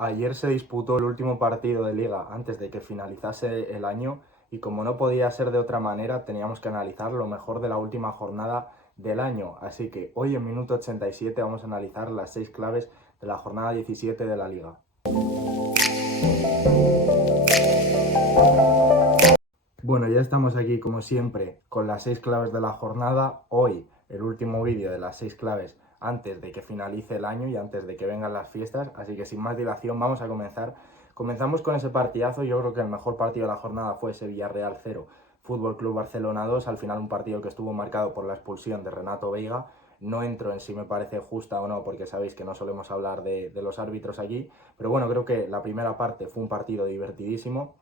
Ayer se disputó el último partido de Liga antes de que finalizase el año y como no podía ser de otra manera, teníamos que analizar lo mejor de la última jornada del año. Así que hoy en minuto 87 vamos a analizar las 6 claves de la jornada 17 de la Liga. Bueno, ya estamos aquí como siempre con las 6 claves de la jornada. Hoy el último vídeo de las 6 claves antes de que finalice el año y antes de que vengan las fiestas. Así que sin más dilación vamos a comenzar. Comenzamos con ese partidazo. Yo creo que el mejor partido de la jornada fue ese Villarreal 0, Fútbol Club Barcelona 2. Al final un partido que estuvo marcado por la expulsión de Renato Veiga. No entro en si me parece justa o no, porque sabéis que no solemos hablar de los árbitros aquí. Pero bueno, creo que la primera parte fue un partido divertidísimo.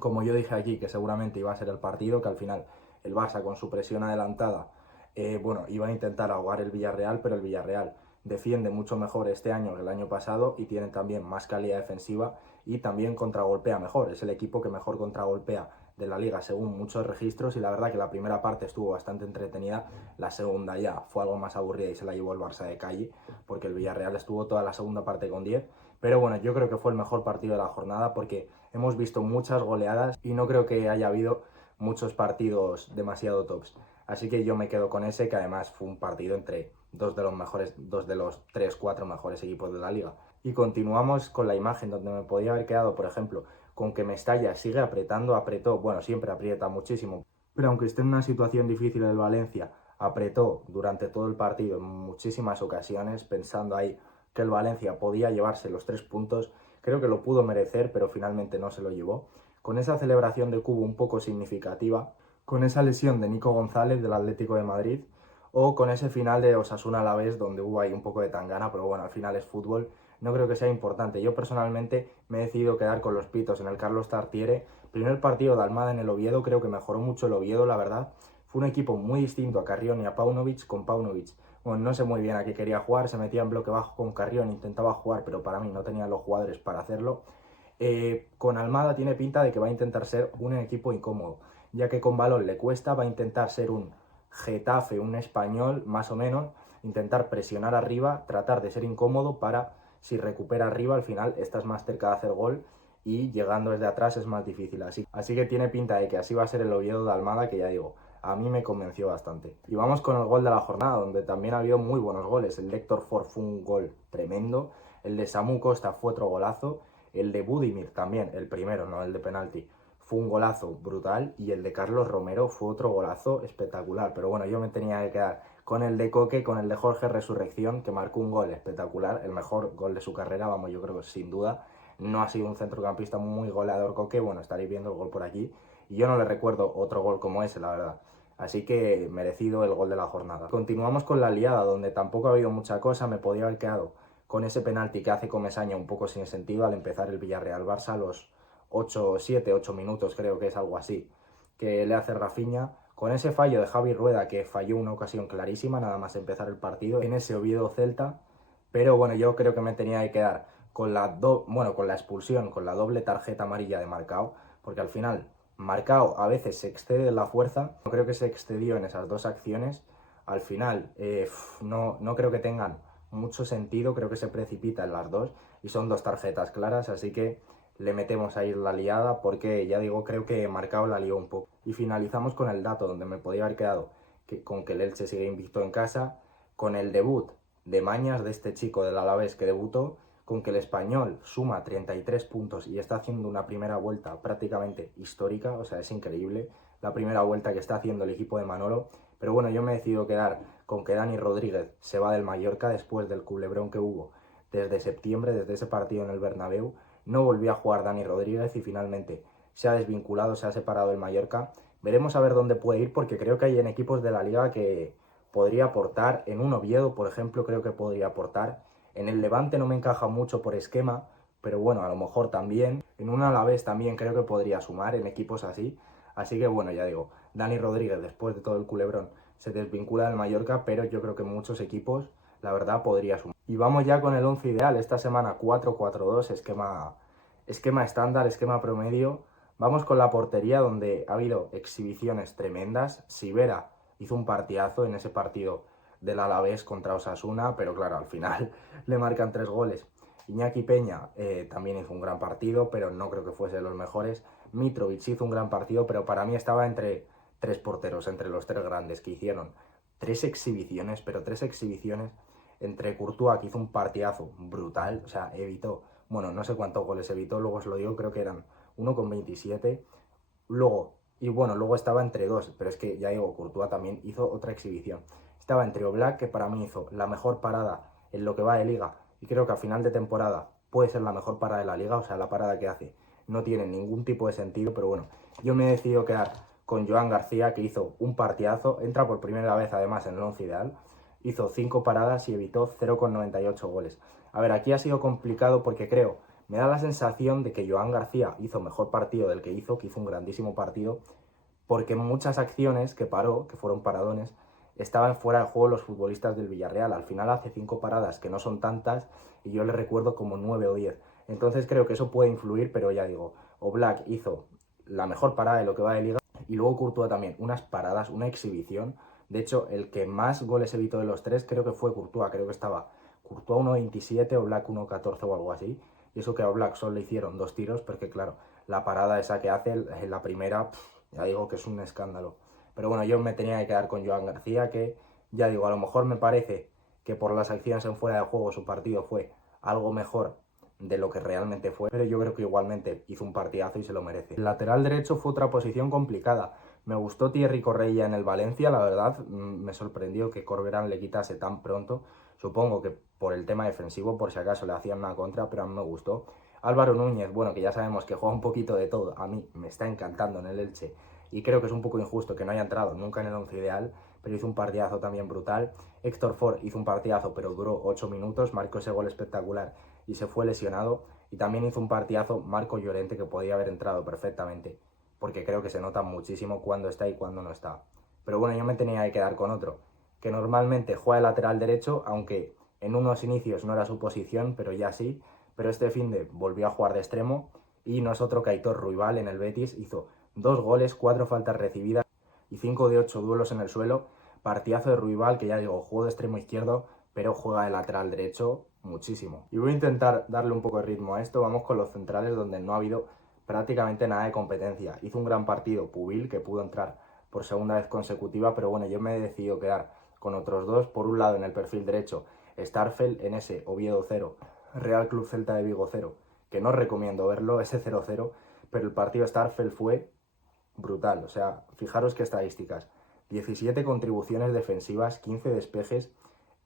Como yo dije aquí, que seguramente iba a ser el partido, que al final el Barça con su presión adelantada, iba a intentar ahogar el Villarreal, pero el Villarreal defiende mucho mejor este año que el año pasado y tiene también más calidad defensiva y también contragolpea mejor. Es el equipo que mejor contragolpea de la liga según muchos registros y la verdad que la primera parte estuvo bastante entretenida, la segunda ya fue algo más aburrida y se la llevó el Barça de calle porque el Villarreal estuvo toda la segunda parte con 10, pero bueno, yo creo que fue el mejor partido de la jornada porque hemos visto muchas goleadas y no creo que haya habido muchos partidos demasiado tops. Así que yo me quedo con ese, que además fue un partido entre dos de los 3-4 mejores equipos de la liga. Y continuamos con la imagen donde me podía haber quedado, por ejemplo, con que Mestalla sigue apretando, apretó, bueno, siempre aprieta muchísimo, pero aunque esté en una situación difícil el Valencia, apretó durante todo el partido en muchísimas ocasiones, pensando ahí que el Valencia podía llevarse los 3 puntos. Creo que lo pudo merecer, pero finalmente no se lo llevó. Con esa celebración de Cubo un poco significativa, con esa lesión de Nico González del Atlético de Madrid, o con ese final de Osasuna a la vez, donde hubo ahí un poco de tangana, pero bueno, al final es fútbol, no creo que sea importante. Yo personalmente me he decidido quedar con los pitos en el Carlos Tartiere. Primer partido de Almada en el Oviedo, creo que mejoró mucho el Oviedo, la verdad. Fue un equipo muy distinto a Carrión y a Paunovic. Con Paunovic, bueno, no sé muy bien a qué quería jugar, se metía en bloque bajo con Carrión, intentaba jugar, pero para mí no tenía los jugadores para hacerlo. Con Almada tiene pinta de que va a intentar ser un equipo incómodo, ya que con balón le cuesta, va a intentar ser un Getafe, un Español, más o menos, intentar presionar arriba, tratar de ser incómodo para, si recupera arriba, al final estás más cerca de hacer gol y llegando desde atrás es más difícil. Así que tiene pinta de que así va a ser el Oviedo de Almada, que ya digo, a mí me convenció bastante. Y vamos con el gol de la jornada, donde también ha habido muy buenos goles. El de Héctor Ford fue un gol tremendo, el de Samu Costa fue otro golazo, el de Budimir también, el primero, no el de penalti, fue un golazo brutal y el de Carlos Romero fue otro golazo espectacular. Pero bueno, yo me tenía que quedar con el de Coque, con el de Jorge Resurrección, que marcó un gol espectacular, el mejor gol de su carrera, vamos, yo creo que sin duda. No ha sido un centrocampista muy goleador Coque, bueno, estaréis viendo el gol por aquí. Y yo no le recuerdo otro gol como ese, la verdad. Así que merecido el gol de la jornada. Continuamos con la liada, donde tampoco ha habido mucha cosa, me podía haber quedado con ese penalti que hace Comesaña un poco sin sentido al empezar el Villarreal-Barça a los 7-8 minutos, creo que es algo así, que le hace Rafinha, con ese fallo de Javi Rueda, que falló una ocasión clarísima nada más empezar el partido, en ese Oviedo-Celta, pero bueno, yo creo que me tenía que quedar con con la expulsión, con la doble tarjeta amarilla de Marcao, porque al final Marcao a veces se excede en la fuerza, no creo que se excedió en esas dos acciones, al final no creo que tengan mucho sentido, creo que se precipita en las dos y son dos tarjetas claras, así que le metemos ahí la liada porque ya digo, creo que Marcao la lió un poco. Y finalizamos con el dato donde me podía haber quedado con que el Elche sigue invicto en casa, con el debut de Mañas, de este chico del Alavés que debutó, con que el Español suma 33 puntos y está haciendo una primera vuelta prácticamente histórica, o sea, es increíble la primera vuelta que está haciendo el equipo de Manolo. Pero bueno, yo me he decidido quedar con que Dani Rodríguez se va del Mallorca después del culebrón que hubo desde septiembre, desde ese partido en el Bernabéu. No volvió a jugar Dani Rodríguez y finalmente se ha desvinculado, se ha separado del Mallorca. Veremos a ver dónde puede ir porque creo que hay en equipos de la liga que podría aportar. En un Oviedo, por ejemplo, creo que podría aportar. En el Levante no me encaja mucho por esquema, pero bueno, a lo mejor también. En un Alavés también creo que podría sumar en equipos así. Así que bueno, ya digo, Dani Rodríguez después de todo el culebrón se desvincula del Mallorca, pero yo creo que muchos equipos, la verdad, podría sumar. Y vamos ya con el 11 ideal. Esta semana 4-4-2, esquema estándar, esquema promedio. Vamos con la portería donde ha habido exhibiciones tremendas. Sivera hizo un partidazo en ese partido del Alavés contra Osasuna, pero claro, al final le marcan 3 goles. Iñaki Peña también hizo un gran partido, pero no creo que fuese de los mejores. Mitrovic hizo un gran partido, pero para mí estaba entre tres porteros, entre los tres grandes que hicieron tres exhibiciones, pero tres exhibiciones entre Courtois, que hizo un partidazo brutal, o sea, evitó, bueno, no sé cuántos goles evitó, luego os lo digo, creo que eran 1,27. Luego, y bueno, luego estaba entre dos, pero es que ya digo, Courtois también hizo otra exhibición. Estaba entre Oblak, que para mí hizo la mejor parada en lo que va de liga, y creo que a final de temporada puede ser la mejor parada de la liga, o sea, la parada que hace no tiene ningún tipo de sentido, pero bueno, yo me he decidido quedar con Joan García, que hizo un partidazo, entra por primera vez además en el 11 ideal, hizo 5 paradas y evitó 0,98 goles. A ver, aquí ha sido complicado porque creo, me da la sensación de que Joan García hizo mejor partido del que hizo un grandísimo partido, porque muchas acciones que paró, que fueron paradones, estaban fuera de juego los futbolistas del Villarreal. Al final hace 5 paradas, que no son tantas, y yo le recuerdo como 9 o 10. Entonces creo que eso puede influir, pero ya digo, Oblak hizo la mejor parada de lo que va de liga, y luego Courtois también, unas paradas, una exhibición. De hecho, el que más goles evitó de los tres creo que fue Courtois, creo que estaba Courtois 1,27, Oblak 1,14 o algo así. Y eso que a Oblak solo le hicieron 2 tiros, porque claro, la parada esa que hace en la primera, ya digo que es un escándalo. Pero bueno, yo me tenía que quedar con Joan García, que ya digo, a lo mejor me parece que por las acciones en fuera de juego su partido fue algo mejor de lo que realmente fue, pero yo creo que igualmente hizo un partidazo y se lo merece. El lateral derecho fue otra posición complicada. Me gustó Thierry Correia en el Valencia, la verdad, me sorprendió que Corberán le quitase tan pronto. Supongo que por el tema defensivo, por si acaso le hacían una contra, pero a mí me gustó. Álvaro Núñez, bueno, que ya sabemos que juega un poquito de todo, a mí me está encantando en el Elche y creo que es un poco injusto que no haya entrado nunca en el 11 ideal, pero hizo un partidazo también brutal. Héctor Ford hizo un partidazo, pero duró 8 minutos, marcó ese gol espectacular y se fue lesionado. Y también hizo un partidazo Marco Llorente, que podía haber entrado perfectamente, porque creo que se nota muchísimo cuando está y cuando no está. Pero bueno, yo me tenía que quedar con otro, que normalmente juega de lateral derecho, aunque en unos inicios no era su posición, pero ya sí. Pero este finde volvió a jugar de extremo y no es otro que Aitor Ruibal en el Betis. Hizo 2 goles, 4 faltas recibidas y 5 de 8 duelos en el suelo. Partidazo de Ruibal, que ya digo, juego de extremo izquierdo, pero juega de lateral derecho muchísimo. Y voy a intentar darle un poco de ritmo a esto. Vamos con los centrales, donde no ha habido prácticamente nada de competencia. Hizo un gran partido Pubil, que pudo entrar por segunda vez consecutiva, pero bueno, yo me he decidido quedar con otros dos. Por un lado, en el perfil derecho, Starfel en ese Oviedo 0, Real Club Celta de Vigo 0, que no recomiendo verlo, ese 0-0, pero el partido Starfel fue brutal. O sea, fijaros qué estadísticas: 17 contribuciones defensivas, 15 despejes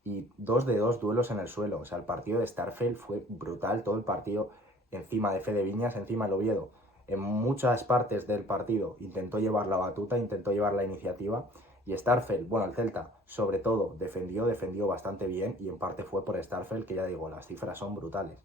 y 2 de 2 duelos en el suelo. O sea, el partido de Starfel fue brutal, todo el partido encima de Fede Viñas, encima del Oviedo. En muchas partes del partido intentó llevar la batuta, intentó llevar la iniciativa. Y Starfel, bueno, el Celta, sobre todo, defendió bastante bien, y en parte fue por Starfel, que ya digo, las cifras son brutales.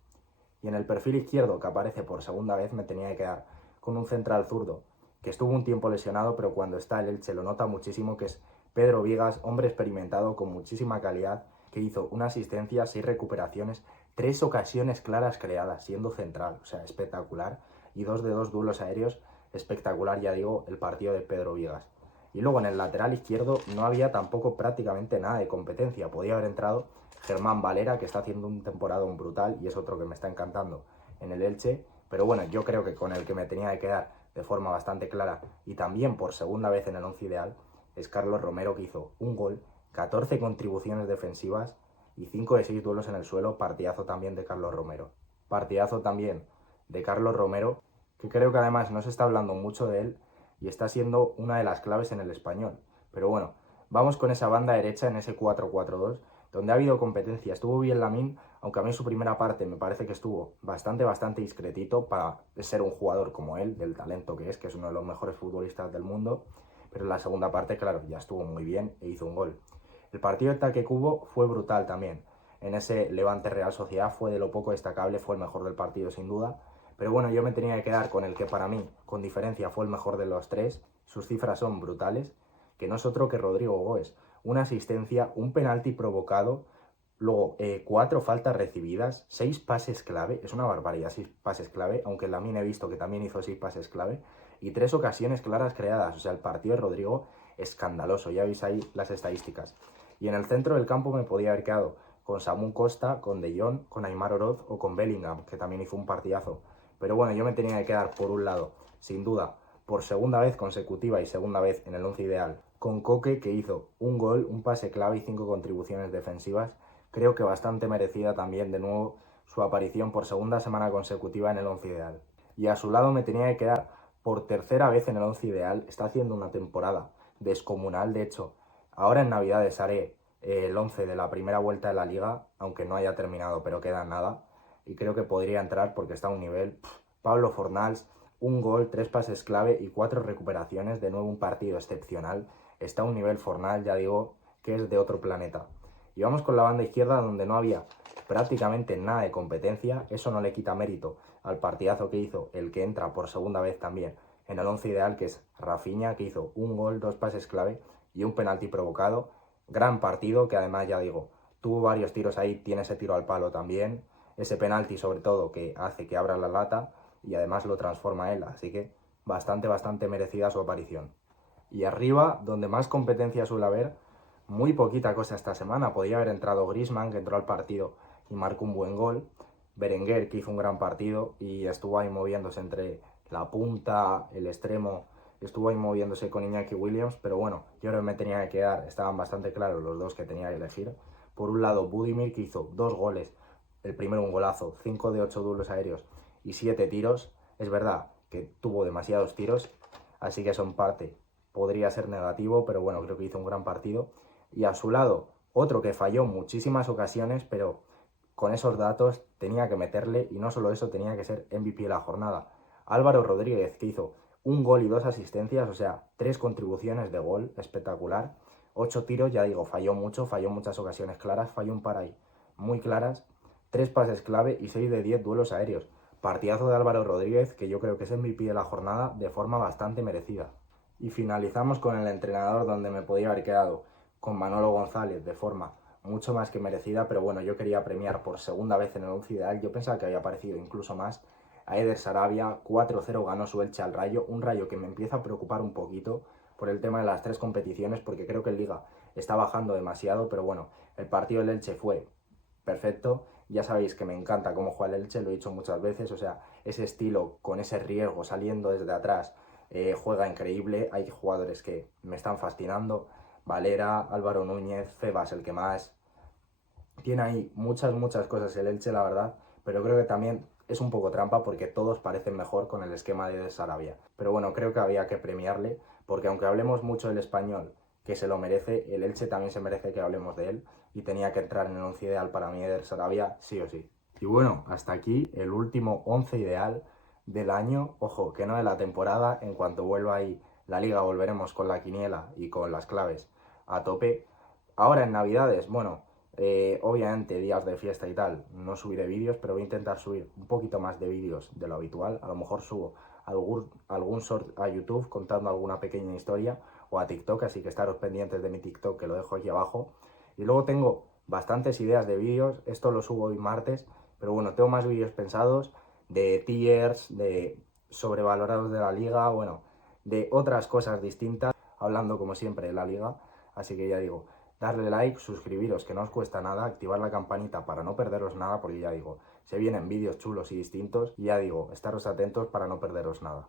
Y en el perfil izquierdo, que aparece por segunda vez, me tenía que quedar con un central zurdo, que estuvo un tiempo lesionado, pero cuando está el Elche lo nota muchísimo, que es Pedro Vigas, hombre experimentado con muchísima calidad, que hizo una asistencia, 6 recuperaciones, 3 ocasiones claras creadas, siendo central, o sea, espectacular, y 2 de 2 duelos aéreos, espectacular, ya digo, el partido de Pedro Vigas. Y luego en el lateral izquierdo no había tampoco prácticamente nada de competencia. Podía haber entrado Germán Valera, que está haciendo un temporadón brutal y es otro que me está encantando en el Elche. Pero bueno, yo creo que con el que me tenía que quedar de forma bastante clara, y también por segunda vez en el 11 ideal, es Carlos Romero, que hizo un gol, 14 contribuciones defensivas y 5 de 6 duelos en el suelo. Partidazo también de Carlos Romero. Partidazo también de Carlos Romero, que creo que además no se está hablando mucho de él y está siendo una de las claves en el Español. Pero bueno, vamos con esa banda derecha en ese 4-4-2, donde ha habido competencia. Estuvo bien Lamine, aunque a mí su primera parte me parece que estuvo bastante discretito para ser un jugador como él, del talento que es uno de los mejores futbolistas del mundo. Pero en la segunda parte, claro, ya estuvo muy bien e hizo un gol. El partido de ataque que hubo fue brutal también. En ese Levante Real Sociedad fue de lo poco destacable, fue el mejor del partido sin duda. Pero bueno, yo me tenía que quedar con el que para mí, con diferencia, fue el mejor de los tres. Sus cifras son brutales, que no es otro que Rodrigo Goes. Una asistencia, un penalti provocado, luego 4 faltas recibidas, 6 pases clave, es una barbaridad, 6 pases clave, aunque en Lamine he visto que también hizo 6 pases clave, y 3 ocasiones claras creadas. O sea, el partido de Rodrigo escandaloso, ya veis ahí las estadísticas. Y en el centro del campo me podía haber quedado con Samu Costa, con De Jong, con Aimar Oroz o con Bellingham, que también hizo un partidazo. Pero bueno, yo me tenía que quedar por un lado, sin duda, por segunda vez consecutiva y segunda vez en el 11 ideal, con Koke, que hizo un gol, un pase clave y 5 contribuciones defensivas. Creo que bastante merecida también de nuevo su aparición por segunda semana consecutiva en el 11 ideal. Y a su lado me tenía que quedar por tercera vez en el 11 ideal. Está haciendo una temporada descomunal. De hecho, ahora en Navidades haré el 11 de la primera vuelta de la liga, aunque no haya terminado, pero queda nada. Y creo que podría entrar porque está a un nivel. Pablo Fornals, un gol, 3 pases clave y 4 recuperaciones. De nuevo un partido excepcional. Está a un nivel Fornals, ya digo, que es de otro planeta. Y vamos con la banda izquierda, donde no había prácticamente nada de competencia. Eso no le quita mérito al partidazo que hizo el que entra por segunda vez también en el 11 ideal, que es Rafinha, que hizo un gol, 2 pases clave y un penalti provocado. Gran partido, que además, ya digo, tuvo varios tiros ahí, tiene ese tiro al palo también, ese penalti sobre todo que hace que abra la lata y además lo transforma él, así que bastante merecida su aparición. Y arriba, donde más competencia suele haber, muy poquita cosa esta semana. Podría haber entrado Griezmann, que entró al partido y marcó un buen gol. Berenguer, que hizo un gran partido y estuvo ahí moviéndose entre la punta, el extremo, estuvo ahí moviéndose con Iñaki Williams, pero bueno, yo creo que me tenía que quedar, estaban bastante claros los dos que tenía que elegir. Por un lado, Budimir, que hizo 2 goles, el primero un golazo, 5 de 8 duelos aéreos y 7 tiros. Es verdad que tuvo demasiados tiros, así que eso en parte podría ser negativo, pero bueno, creo que hizo un gran partido. Y a su lado, otro que falló muchísimas ocasiones, pero con esos datos tenía que meterle, y no solo eso, tenía que ser MVP de la jornada. Álvaro Rodríguez, que hizo un gol y 2 asistencias, o sea, 3 contribuciones de gol, espectacular. 8 tiros, ya digo, falló mucho, falló muchas ocasiones claras, falló un par ahí muy claras. 3 pases clave y 6 de 10 duelos aéreos. Partidazo de Álvaro Rodríguez, que yo creo que es MVP de la jornada de forma bastante merecida. Y finalizamos con el entrenador, donde me podía haber quedado con Manolo González de forma mucho más que merecida, pero bueno, yo quería premiar por segunda vez en el 11 ideal. Yo pensaba que había aparecido incluso más a Eder Sarabia. 4-0 ganó su Elche al Rayo, un Rayo que me empieza a preocupar un poquito por el tema de las 3 competiciones, porque creo que en Liga está bajando demasiado, pero bueno, el partido del Elche fue perfecto. Ya sabéis que me encanta cómo juega el Elche, lo he dicho muchas veces, o sea, ese estilo con ese riesgo saliendo desde atrás, juega increíble. Hay jugadores que me están fascinando, Valera, Álvaro Núñez, Febas, el que más. Tiene ahí muchas cosas el Elche, la verdad, pero creo que también es un poco trampa porque todos parecen mejor con el esquema de Sarabia. Pero bueno, creo que había que premiarle, porque aunque hablemos mucho del Español, que se lo merece, el Elche también se merece que hablemos de él, y tenía que entrar en el 11 ideal para mí Eder Sarabia, sí o sí. Y bueno, hasta aquí el último 11 ideal del año. Ojo, que no de la temporada. En cuanto vuelva ahí la liga, volveremos con la quiniela y con las claves a tope. Ahora en Navidades, bueno, obviamente días de fiesta y tal, no subiré vídeos, pero voy a intentar subir un poquito más de vídeos de lo habitual. A lo mejor subo algún short a YouTube contando alguna pequeña historia, o a TikTok, así que estaros pendientes de mi TikTok, que lo dejo aquí abajo. Y luego tengo bastantes ideas de vídeos, esto lo subo hoy martes, pero bueno, tengo más vídeos pensados de tiers, de sobrevalorados de la liga, bueno, de otras cosas distintas, hablando como siempre de la liga. Así que ya digo, darle like, suscribiros, que no os cuesta nada, activar la campanita para no perderos nada, porque ya digo, se vienen vídeos chulos y distintos, y ya digo, estaros atentos para no perderos nada.